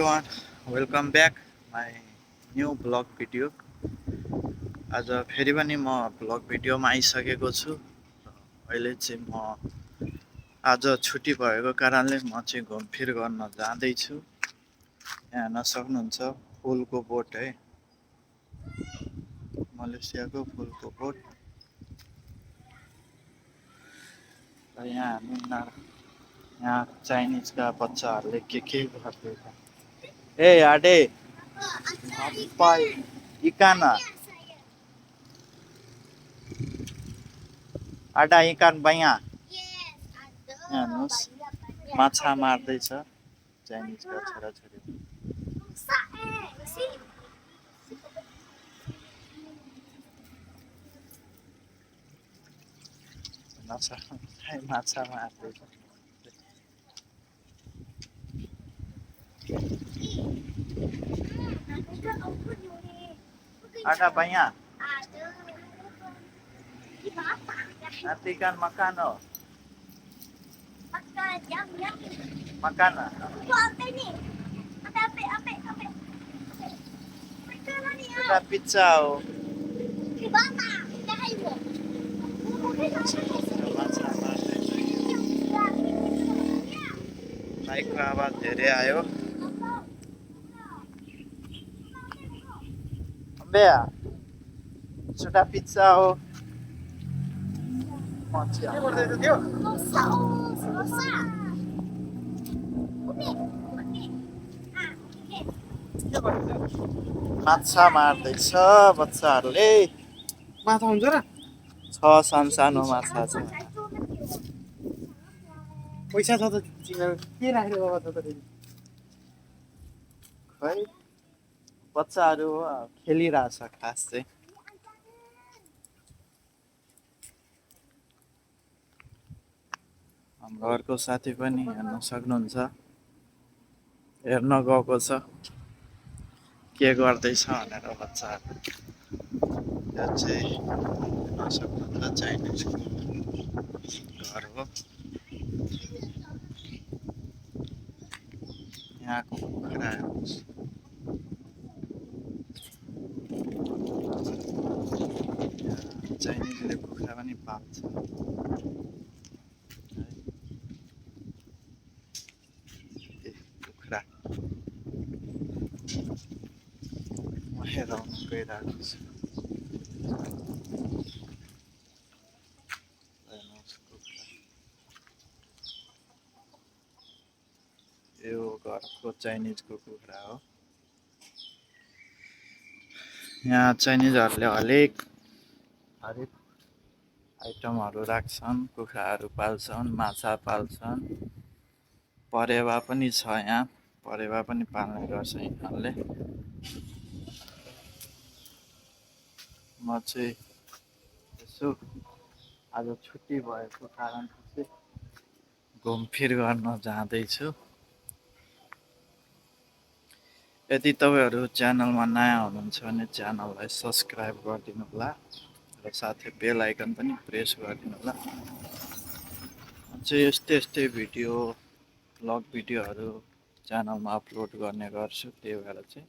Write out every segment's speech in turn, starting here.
Everyone, welcome back my new vlog video. आज फेरि पनि म भ्लग भिडियोमा आइसकेको छु। अहिले चाहिँ म आज छुट्टी भएको कारणले म चाहिँ घुमफिर गर्न जाँदैछु। यहाँ हेर्न सक्नुहुन्छ फुलको बोट है, मलेसियाको फुलको बोट। र यहाँ चाइनिजका बच्चाहरूले के गर्दैछ। ए आडे apa ikan ada ikan banyak हेर्नुहोस् माछा मार्दैछ चाइनिजका छोराछोरी। माछा मार्दैछ। ada banyak nanti kan makan makan kita pizza बाइकको आवाज धेरै आयो। Bea, sudah pizza माछा मार्दैछ बच्चाहरूले। माछा हुन्छ र छ सानो माछा छ। पैसा छ त के राखेर बाबा त खै बच्चाहरू खेलिरहेछ खास चाहिँ। हाम्रो अर्को साथी पनि हेर्न सक्नुहुन्छ, हेर्न गएको छ के गर्दैछ भनेर बच्चाहरू। यो चाहिँ हेर्न सक्नुहुन्छ चाइनिजको घर हो। यहाँको कुखुराहरू चाइनिजले कुखुरा पनि पाल्छ। कुखुरा म हेराउन गइरहेको छु। यो घरको चाइनिजको कुखुरा हो। यहाँ चाइनिजहरूले हरेक आइटमहरू राख्छन्, कुखुराहरू पाल्छन्, माछा पाल्छन्, परेवा पनि छ। यहाँ परेवा पनि पाल्ने गर्छ यिनीहरूले। म चाहिँ यसो आज छुट्टी भएको कारण चाहिँ घुमफिर गर्न जाँदैछु। यदि तपाईँहरू च्यानलमा नयाँ हुनुहुन्छ भने च्यानललाई सब्सक्राइब गरिदिनु होला र साथै बेल आइकन पनि प्रेस गरिदिनु होला। चाहिँ यस्तै भिडियो भ्लग भिडियोहरू च्यानलमा अपलोड गर्ने गर्छु, त्यही भएर चाहिँ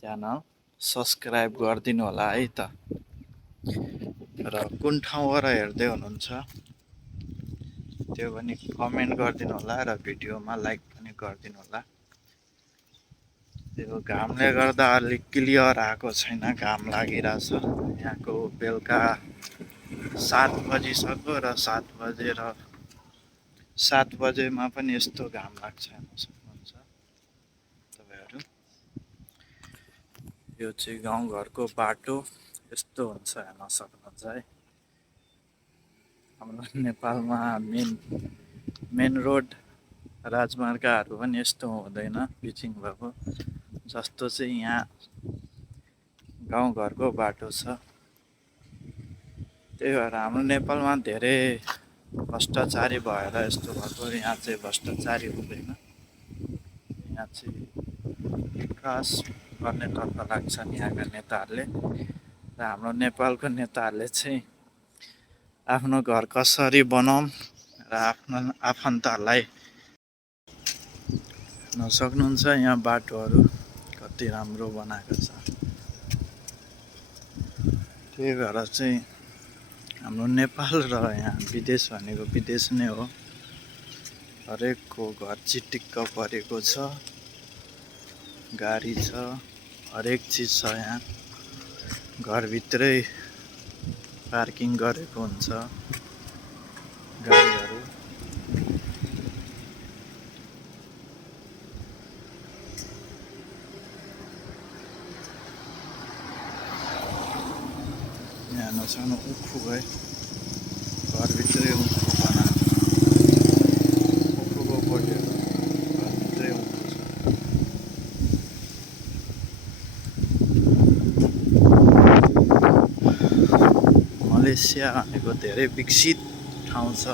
च्यानल सब्सक्राइब गरिदिनु होला है त। र कुन ठाउँबाट हेर्दै हुनुहुन्छ त्यो पनि कमेन्ट गरिदिनु होला र भिडियोमा लाइक पनि गरिदिनु होला। त्यो घामले गर्दा अलिक क्लियर आएको छैन, घाम लागिरहेछ। यहाँको बेलुका 7 बजिसक्यो र 7 बजेमा पनि यस्तो घाम लाग्छ हेर्न सक्नुहुन्छ तपाईँहरू। यो चाहिँ गाउँघरको बाटो यस्तो हुन्छ हेर्न सक्नुहुन्छ है। हाम्रो नेपालमा मेन रोड राजमार्गहरू पनि यस्तो हुँदैन पिचिङ भएको जस्तो चाहिँ यहाँ गाउँघरको बाटो छ। त्यही भएर हाम्रो नेपालमा धेरै भ्रष्टाचारी भएर यस्तो भएको। यहाँ चाहिँ भ्रष्टाचारी हुँदैन, यहाँ चाहिँ विकास गर्नेतर्फ लाग्छन् यहाँका नेताहरूले। र हाम्रो नेपालको नेताहरूले चाहिँ आफ्नो घर कसरी बनाऊँ र आफ्नो आफन्तहरूलाई देख्न सक्नुहुन्छ यहाँ बाटोहरू कति राम्रो बनाएको छ। त्यही भएर चाहिँ हाम्रो नेपाल र यहाँ विदेश भनेको विदेश नै हो। हरेकको घर चिटिक्क परेको छ, गाडी छ, हरेक चिज छ यहाँ। घरभित्रै पार्किङ गरेको हुन्छ गाडीहरू। यहाँ नसानो उखु है, घरभित्रै उखु बनाएको उखुको बोटहरू घरभित्रै उखु छ। मलेसिया भनेको धेरै विकसित ठाउँ छ।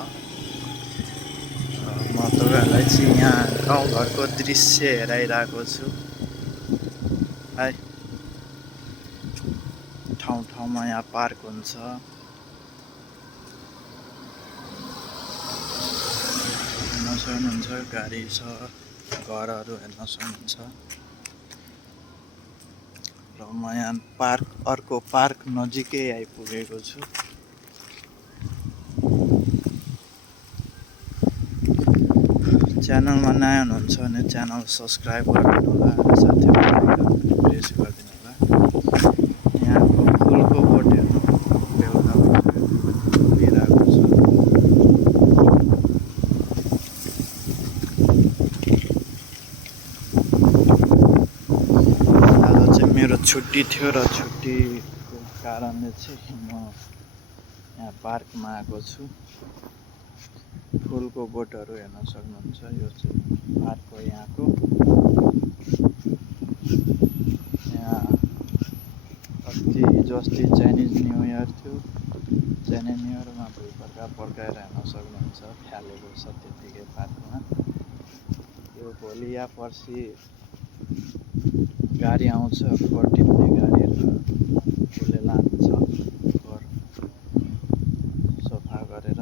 म तपाईँहरूलाई चाहिँ यहाँ गाउँघरको दृश्य हेराइरहेको छु है। ठाउँ ठाउँमा यहाँ पार्क हुन्छ। हेर्न सक्नुहुन्छ गाडी छ, घरहरू हेर्न सक्नुहुन्छ। र म यहाँ अर्को पार्क नजिकै आइपुगेको छु। च्यानलमा नयाँ हुनुहुन्छ भने च्यानल सब्सक्राइब गरिदिनु होला, साथै प्रेस गरिदिनु होला। यहाँको फुलको बोट हेर्नु, बेलुका उभिरहेको छ। आज चाहिँ मेरो छुट्टी थियो र छुट्टीको कारणले चाहिँ म यहाँ पार्कमा आएको छु। फुलको बोटहरू हेर्न सक्नुहुन्छ। यो चाहिँ पार्क हो यहाँको। यहाँ अस्ति चाइनिज न्यु इयर थियो। चाइनिज न्यु इयरमा भुइँपर्का पड्काएर हेर्न सक्नुहुन्छ, फ्यालेको छ त्यतिकै पार्कमा। यो भोलि या पर्सि गाडी आउँछ, फोहोर टिप्ने गाडीहरू उसले लान्छ फोहोर सफा गरेर।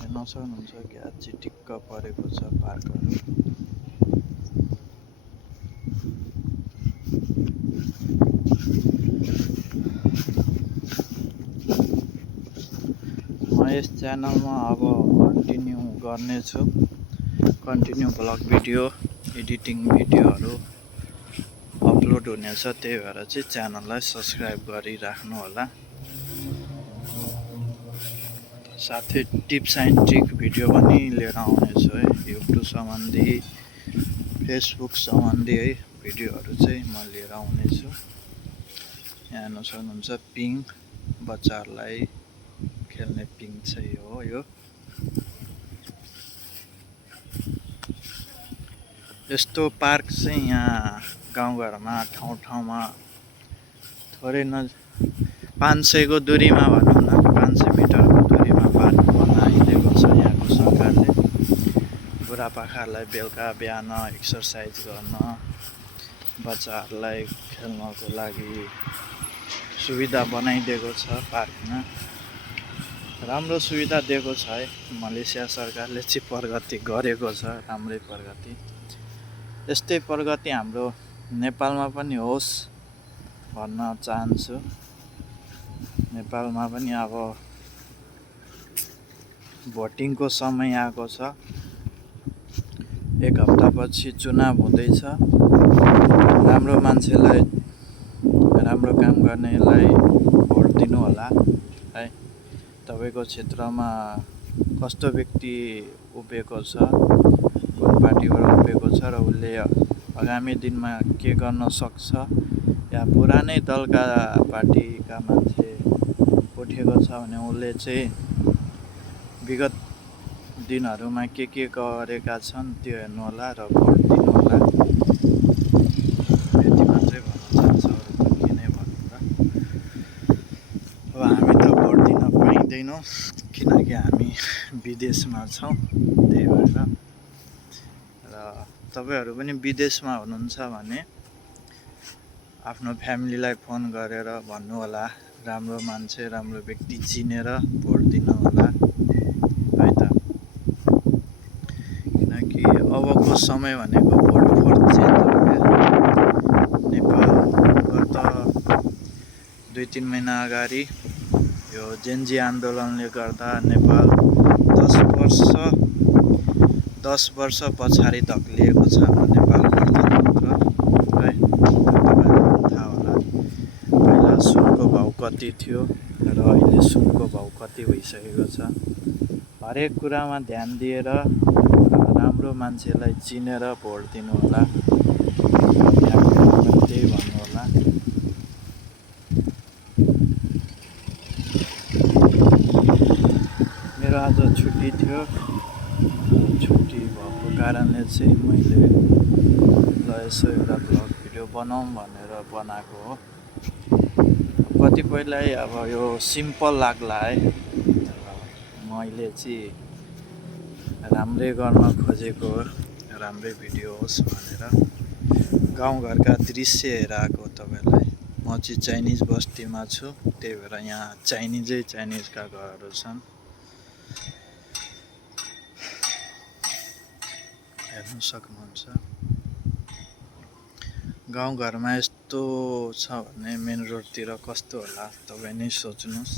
हेर्न सक्नुहुन्छ क्या चिटिक्क परेको छ पार्कहरू। म यस च्यानलमा अब कन्टिन्यू गर्नेछु। कन्टिन्यू भ्लग भिडियो, एडिटिङ भिडियोहरू अपलोड हुनेछ। त्यही भएर चाहिँ च्यानललाई सब्सक्राइब गरिराख्नु होला। साथै टिप्स एन्ड ट्रिक भिडियो पनि लिएर आउनेछु है। युट्युब सम्बन्धी, फेसबुक सम्बन्धी है भिडियोहरू चाहिँ म लिएर आउनेछु। यहाँ हेर्न सक्नुहुन्छ पिङ, बच्चाहरूलाई खेल्ने पिङ चाहिँ हो यो। यस्तो पार्क चाहिँ यहाँ गाउँघरमा ठाउँ ठाउँमा थोरै 500को दूरीमा भनौँ न, 500 मिटरको दूरीमा पार्क बनाइदिएको छ यहाँको सरकारले। बुढापाकाहरूलाई बेलुका बिहान एक्सर्साइज गर्न, बच्चाहरूलाई खेल्नको लागि सुविधा बनाइदिएको छ पार्कमा। राम्रो सुविधा दिएको छ है। मलेसिया सरकारले चाहिँ प्रगति गरेको छ, राम्रै प्रगति। यस्तै प्रगति हाम्रो नेपालमा पनि होस् भन्न चाहन्छु। नेपालमा पनि अब भोटिङको समय आएको छ। 1 हप्तापछि चुनाव हुँदैछ। राम्रो मान्छेलाई, राम्रो काम गर्नेलाई भोट दिनु होला है। तपाईँको क्षेत्रमा कस्तो व्यक्ति उभिएको छ, कुन पार्टीबाट उभिएको छ र उसले आगामी दिनमा के गर्न सक्छ, या पुरानै दलका पार्टीका मान्छे उठेको छ भने उसले चाहिँ विगत दिनहरूमा के गरेका छन् त्यो हेर्नु होला र भोट दिनु होला। यति मात्रै भन्न चाहन्छु, अरू त के नै भन्नु र। अब हामी त भोट दिन पाइँदैनौँ किनकि हामी विदेशमा छौँ। त्यही भएर र तपाईँहरू पनि विदेशमा हुनुहुन्छ भने आफ्नो फ्यामिलीलाई फोन गरेर भन्नु होला, राम्रो मान्छे, राम्रो व्यक्ति चिनेर भोट दिनु होला है त। अबको समय भनेको भोट चेन्ज हो। नेपाल गत 2-3 महिना अगाडि यो जेन्जी आन्दोलनले गर्दा नेपाल 10 वर्ष पछाडि धक्लिएको छ हाम्रो नेपाल गणतन्त्र है। तपाईँहरूलाई थाहा होला पहिला सुनको भाउ कति थियो र अहिले सुनको भाउ कति भइसकेको छ। हरेक कुरामा ध्यान दिएर राम्रो मान्छेलाई चिनेर भोट दिनु होला। त्यही भन्नु होला। मेरो आज छुट्टी थियो। छुट्टी भएको कारणले चाहिँ मैले ल यसो एउटा भ्लग भिडियो बनाऊँ भनेर बनाएको हो। कतिपयलाई अब यो सिम्पल लाग्ला है, मैले चाहिँ राम्रै गर्न खोजेको हो, राम्रै भिडियो होस् भनेर गाउँघरका दृश्य हेराएको तपाईँलाई। म चाहिँ चाइनिज बस्तीमा छु, त्यही भएर यहाँ चाइनिजका घरहरू छन्, हेर्नु सक्नुहुन्छ। गाउँघरमा यस्तो छ भने मेन रोडतिर कस्तो होला तपाईँ नै सोच्नुहोस्।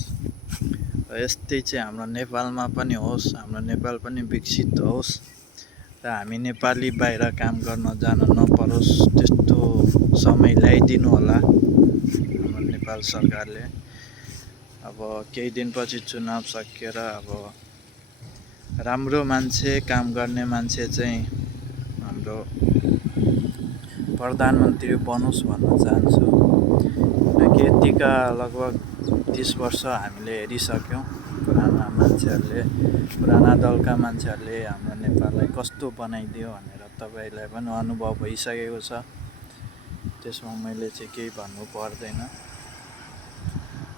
र यस्तै चाहिँ हाम्रो नेपालमा पनि होस्, हाम्रो नेपाल पनि विकसित होस् र हामी नेपाली बाहिर काम गर्न जानु नपरोस्, त्यस्तो समय ल्याइदिनु होला हाम्रो नेपाल सरकारले। अब केही दिनपछि चुनाव सकिएर अब राम्रो मान्छे, काम गर्ने मान्छे चाहिँ हाम्रो प्रधानमन्त्री बनोस् भन्न चाहन्छु। किनकि यतिका लगभग 30 वर्ष हामीले हेरिसक्यौँ, पुराना दलका मान्छेहरूले हाम्रो नेपाललाई कस्तो बनाइदियो भनेर तपाईँलाई पनि अनुभव भइसकेको छ। त्यसमा मैले चाहिँ केही भन्नु पर्दैन।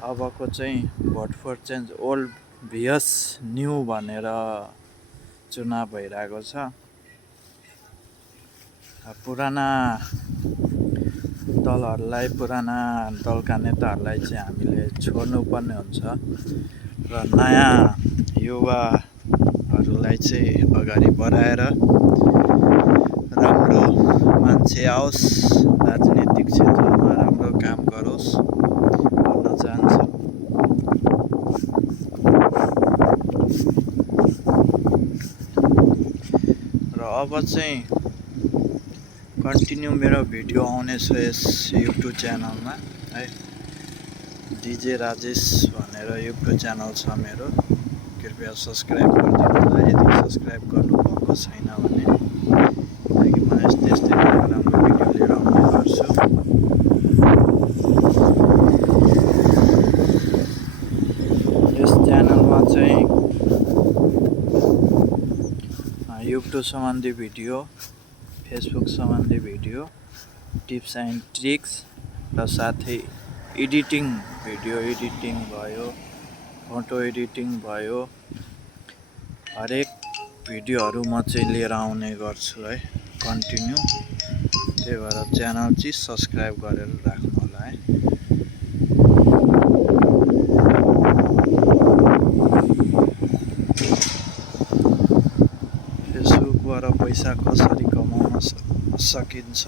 अबको चाहिँ vote for change, old vs new भनेर चुनाव भइरहेको छ। पुराना दलहरूलाई, पुराना दलका नेताहरूलाई चाहिँ हामीले छोड्नुपर्ने हुन्छ र नयाँ युवाहरूलाई चाहिँ अगाडि बढाएर राम्रो मान्छे आओस्, राजनीतिक क्षेत्रमा राम्रो काम गरोस् भन्न चाहन्छु। र अब चाहिँ कन्टिन्यू मेरो भिडियो आउनेछ यस युट्युब च्यानलमा है। डिजे राजेश भनेर युट्युब च्यानल छ मेरो, कृपया सब्सक्राइब गरिदिनु होला यदि सब्सक्राइब गर्नुभएको छैन भने, किनकि म यस्तै राम्रो भिडियो लिएर आउने गर्छु। यस च्यानलमा चाहिँ युट्युब सम्बन्धी भिडियो, फेसबुक सम्बन्धी भिडियो, टिप्स एन्ड ट्रिक्स र साथै एडिटिङ, भिडियो एडिटिङ भयो, फोटो एडिटिङ भयो, हरेक भिडियोहरू म चाहिँ लिएर आउने गर्छु है कन्टिन्यू। त्यही भएर च्यानल चाहिँ सब्सक्राइब गरेर राख्नु होला है। फेसबुकबाट पैसा कसरी कमाउन सकिन्छ,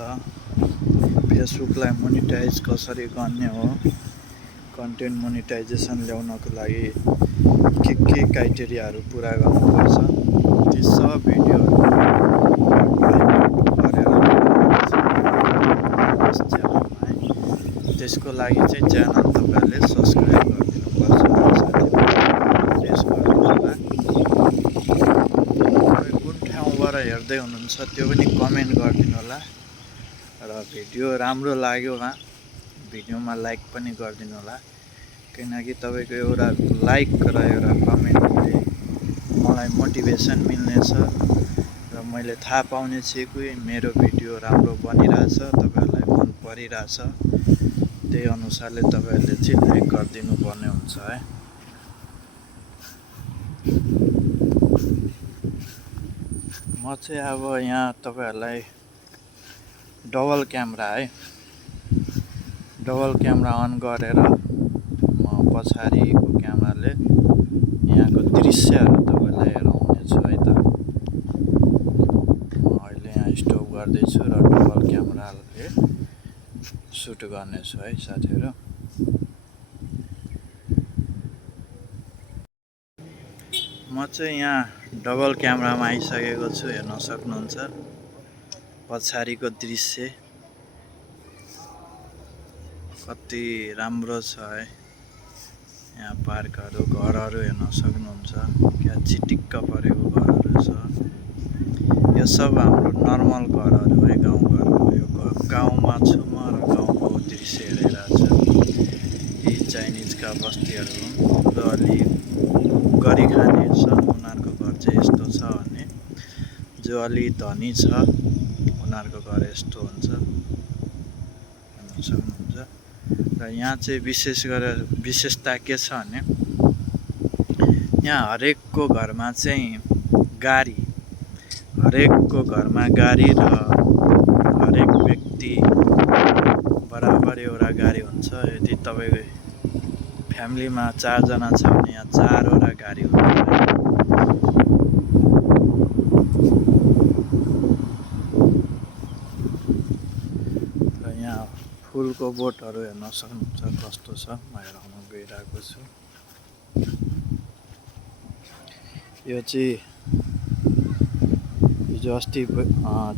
फेसबुकलाई मोनिटाइज कसरी गर्ने हो, कन्टेन्ट मोनिटाइजेसन ल्याउनको लागि के क्राइटेरियाहरू पुरा गर्नुपर्छ, ती सब भिडियोहरू त्यसको लागि चाहिँ च्यानल तपाईँहरूले सब्सक्राइब गरिदिनुपर्छ, साथै प्रेस गर्नु होला। कुन ठाउँबाट हेर्दै हुनुहुन्छ त्यो पनि कमेन्ट गरिदिनु होला। र भिडियो राम्रो लाग्योमा भिडियोमा लाइक पनि गरिदिनु होला, किनकि तपाईँको एउटा लाइक र एउटा कमेन्टले मलाई मोटिभेसन मिल्नेछ र मैले थाहा पाउने छु कि मेरो भिडियो राम्रो बनिरहेछ, तपाईँहरूलाई मन परिरहेछ। त्यही अनुसारले तपाईँहरूले चाहिँ लाइक गरिदिनु पर्ने हुन्छ है। म चाहिँ अब यहाँ तपाईँहरूलाई डबल क्यामेरा अन गरेर म पछाडिको क्यामेराले यहाँको दृश्यहरू तपाईँलाई हेराउनेछु है त। म गर्दैछु र डबल क्यामेराले सुट गर्नेछु है साथीहरू। म चाहिँ यहाँ डबल क्यामेरामा आइसकेको छु, हेर्न सक्नुहुन्छ पछाडिको दृश्य कति राम्रो छ है। यहाँ पार्कहरू, घरहरू हेर्न सक्नुहुन्छ, क्या चिटिक्क परेको घरहरू छ। यो सब हाम्रो नर्मल घरहरू है, गाउँघरको। यो गाउँमा छु म र गाउँको दृश्य हेरिरहेको छु। यी चाइनिजका बस्तीहरू र अलि गरी खाने छ, उनीहरूको घर चाहिँ यस्तो छ भने जो अलि धनी छ उनीहरूको घर यस्तो हुन्छ, हेर्न सक्नुहुन्छ। र यहाँ चाहिँ विशेष गरेर विशेषता के छ भने यहाँ हरेकको घरमा चाहिँ गाडी, हरेकको घरमा गाडी र हरेक व्यक्ति बराबर एउटा गाडी हुन्छ। यदि तपाईँ फ्यामिलीमा 4 जना छ भने यहाँ 4वटा गाडी हुन्छ। र यहाँ फुलको बोटहरू हेर्न सक्नुहुन्छ कस्तो छ, म हेराउन गइरहेको छु। यो चाहिँ हिजो अस्ति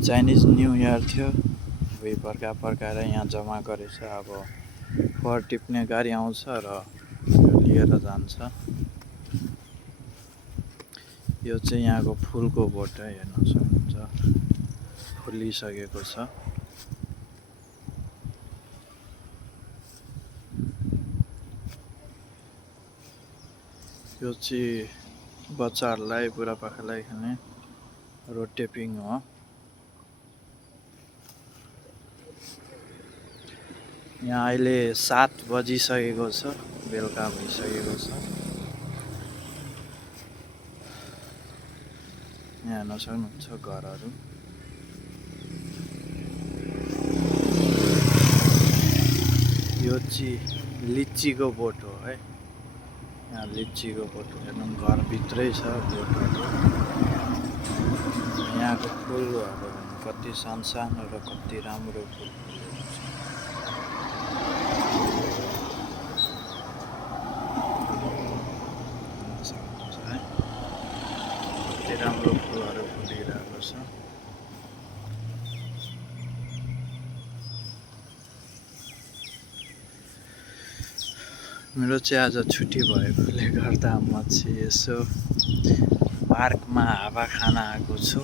चाइनिज न्यू इयर थियो, वही फर्काएर यहाँ जम्मा गरेछ। अब फर टिप्ने गाडी आउँछ र लिएर जान्छ। यो चाहिँ यहाँको फुलको बोट है, हेर्न सक्नुहुन्छ फुलिसकेको छ। यो चाहिँ बच्चाहरूलाई, बुढापाकालाई खाने रोड टेपिङ हो। यहाँ अहिले 7 बजिसकेको छ, बेलुका भइसकेको छ। यहाँ हेर्न सक्नुहुन्छ घरहरू। यो चाहिँ लिचीको बोट हो है, यहाँ लिचीको बोट हेर्नु, घरभित्रै छ बोटहरू। यहाँको फुलहरू कति सानो र कति राम्रो फुल फुलेको छ। कति राम्रो फुलहरू फुलिरहेको छ। मेरो चाहिँ आज छुट्टी भएकोले गर्दा म चाहिँ यसो पार्कमा हावा खान आएको छु।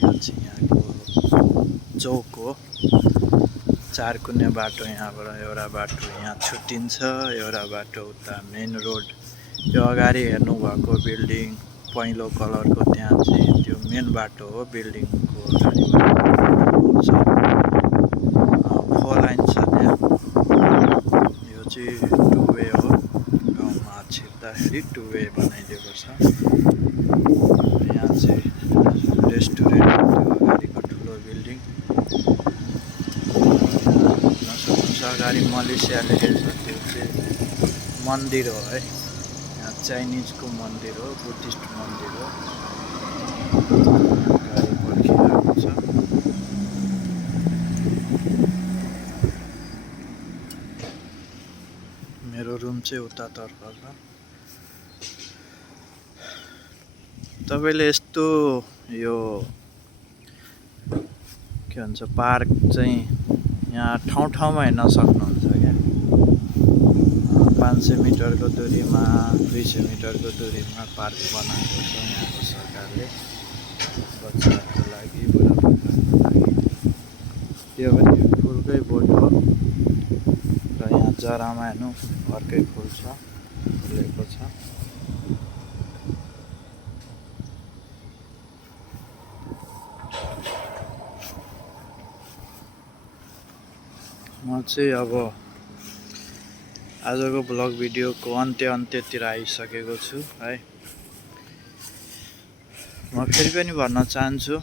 यो चाहिँ यहाँको चौक हो, 4 कुने बाटो। यहाँबाट एउटा बाटो यहाँ छुट्टिन्छ, एउटा बाटो उता मेन रोड। यो अगाडि हेर्नुभएको बिल्डिङ पहेँलो कलरको, त्यहाँ चाहिँ त्यो मेन बाटो हो, बिल्डिङको अगाडिबाट छ। 4 लाइन छ त्यहाँ। यो चाहिँ 2 वे हो, गाउँमा छिर्दाखेरि 2 वे बनाइदिएको छ। यहाँ चाहिँ रेस्टुरेन्ट, त्यो अगाडिको ठुलो बिल्डिङ। अगाडि मलेसिया लेखेको छ, त्यो चाहिँ मन्दिर हो है, यहाँ चाइनिजको मन्दिर हो, बुद्धिस्ट मन्दिर हो। गाडी पर्खिरहेको छ। मेरो रुम चाहिँ उतातर्फ छ। तपाईँले यस्तो यो के भन्छ पार्क चाहिँ यहाँ ठाउँमा हेर्न सक्नुहुन्छ क्या। 500 मिटरको दूरीमा, 200 मिटरको दूरीमा पार्क बनाएको छ यहाँको सरकारले, बच्चाहरूको लागि, बुढापाकाहरूको लागि। यो पनि फुलकै बोट हो र यहाँ जरामा हेर्नु अर्कै फुल छ, फुलेको छ। म चाहिँ अब आजको ब्लग भिडियोको अन्त्यतिर आइसकेको छु है। म फेरि पनि भन्न चाहन्छु,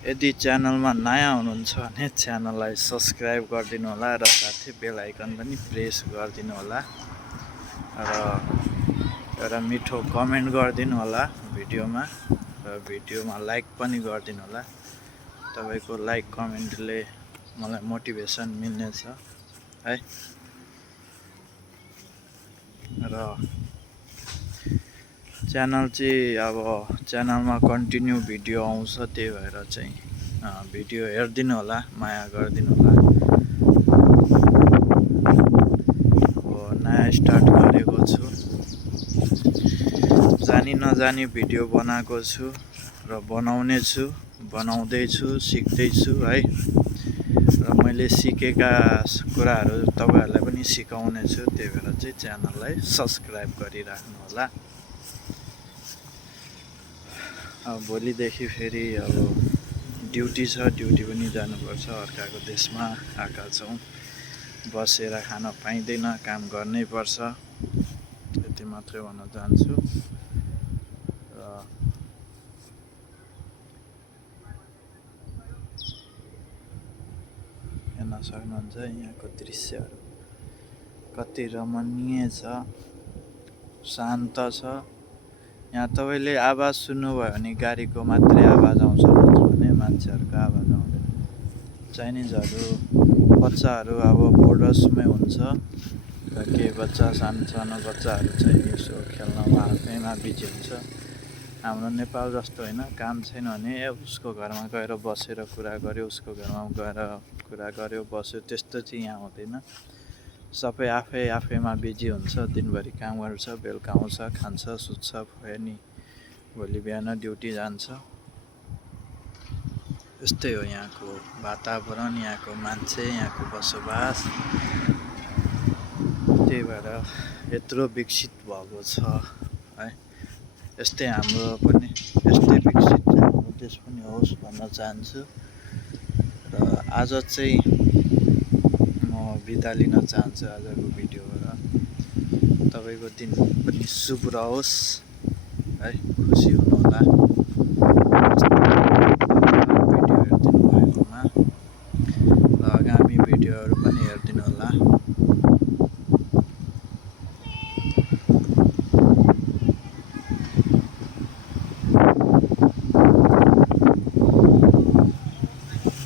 यदि च्यानलमा नयाँ हुनुहुन्छ भने च्यानललाई सब्सक्राइब गरिदिनु होला र साथै बेल आइकन पनि प्रेस गरिदिनु होला र एउटा मिठो कमेन्ट गरिदिनु होला भिडियोमा र भिडियोमा लाइक पनि गरिदिनु होला। तपाईको लाइक कमेन्टले मलाई मोटिभेसन मिल्नेछ है। र च्यानल चाहिँ अब च्यानलमा कन्टिन्यू भिडियो आउँछ, त्यही भएर चाहिँ भिडियो हेरिदिनु होला, माया गरिदिनु होला। अब नयाँ स्टार्ट गरेको छु, जानी नजानी भिडियो बनाएको छु र बनाउने छु, बनाउँदैछु, सिक्दैछु है। र मैले सिकेका कुराहरू तपाईहरुलाई पनि सिकाउने छु, त्यही भएर चाहिँ च्यानललाई सब्सक्राइब गरिराख्नु होला। अब भोलिदेखि फेरि अब ड्युटी छ, ड्युटी पनि जानुपर्छ। अर्काको देशमा आएका छौँ, बसेर खान पाइँदैन, काम गर्नै पर्छ। त्यति मात्रै भन्न चाहन्छु। र हेर्न सक्नुहुन्छ यहाँको दृश्यहरू कति रमणीय छ, शान्त छ। यहाँ तपाईले आवाज सुन्नुभयो भने गाडीको मात्रै आवाज आउँछ, नत्र भने मान्छेहरूको आवाज आउँदैन। चाइनिजहरू बच्चाहरू अब बोर्डर्समै हुन्छ र केही बच्चा सानो सानो बच्चाहरू चाहिँ यसो खेल्नमा आफैमा बिजी हुन्छ। हाम्रो नेपाल जस्तो होइन, काम छैन भने उसको घरमा गएर बसेर कुरा गर्यो, उसको घरमा गएर कुरा गर्यो, बस्यो, त्यस्तो चाहिँ यहाँ हुँदैन। सबै आफैमा बिजी हुन्छ, दिनभरि काम गर्छ, बेलुका आउँछ, खान्छ, सुत्छ, भयो नि भोलि बिहान ड्युटी जान्छ। यस्तै हो यहाँको वातावरण, यहाँको मान्छे, यहाँको बसोबास। त्यही भएर यत्रो विकसित भएको छ है। यस्तै हाम्रो पनि यस्तै विकसित हाम्रो देश पनि होस् भन्न चाहन्छु। र आज चाहिँ म बिदा लिन चाहन्छु आजको भिडियोबाट। तपाईको दिन पनि शुभ रहोस् है, खुसी हुनुहोला।